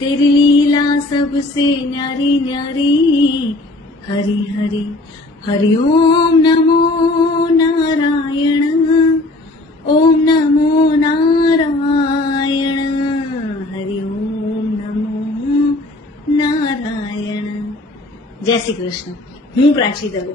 तेरी लीला सबसे न्यारी न्यारी, हरि हरि हरि ओम नमो नारायण, ओम नमो नारायण, हरि ओम नमो नारायण। जय श्री कृष्ण। હું પ્રાચી દવે।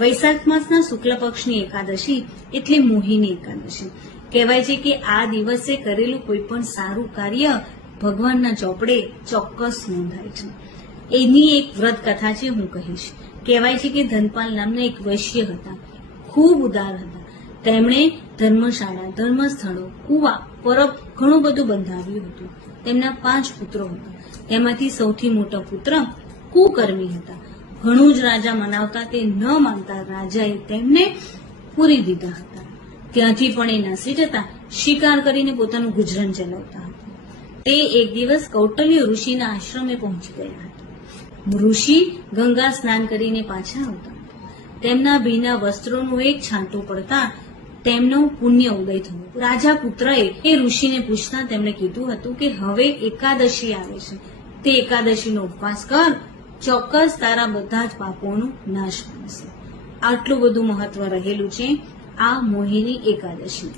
વૈશાખ માસના શુક્લ પક્ષની એકાદશી એટલે મોહિની એકાદશી કહેવાય છે કે આ દિવસે કરેલું કોઈ પણ સારું કાર્ય ભગવાનના ચોપડે ચોક્કસ નોંધાય છે। એની એક વ્રત કથા છે, હું કહીશ। કહેવાય છે કે ધનપાલ નામના એક વૈશ્ય હતા, ખૂબ ઉદાર હતા। તેમણે ધર્મશાળા, ધર્મસ્થળો, કુવા, પરબ ઘણું બધું બંધાવ્યું હતું। તેમના 5 પુત્રો હતા, તેમાંથી સૌથી મોટો પુત્ર કુકર્મી હતા। ઘણું જ રાજા મનાવતા તે ન માનતા રાજાએ તેમને પૂરી દીધા હતા। ત્યાંથી પણ એ નાસી જતા શિકાર કરીને પોતાનું ગુજરાન ચલાવતા હતા। તે એક દિવસ કૌટલ્ય ઋષિના આશ્રમે પહોંચી ગયા હતા। ઋષિ ગંગા સ્નાન કરીને પાછા આવતા હતા। તેમના ભીના વસ્ત્રોનું એક છાંટું પડતા તેમનો પુણ્ય ઉદય થયો। રાજા પુત્રએ એ ઋષિને પૂછતા તેમણે કીધું હતું કે હવે એકાદશી આવે છે, તે એકાદશીનો ઉપવાસ કર, ચોક્કસ તારા બધા જ પાપોનો નાશ પામશે। આટલું બધું મહત્વ રહેલું છે આ મોહિની એકાદશી।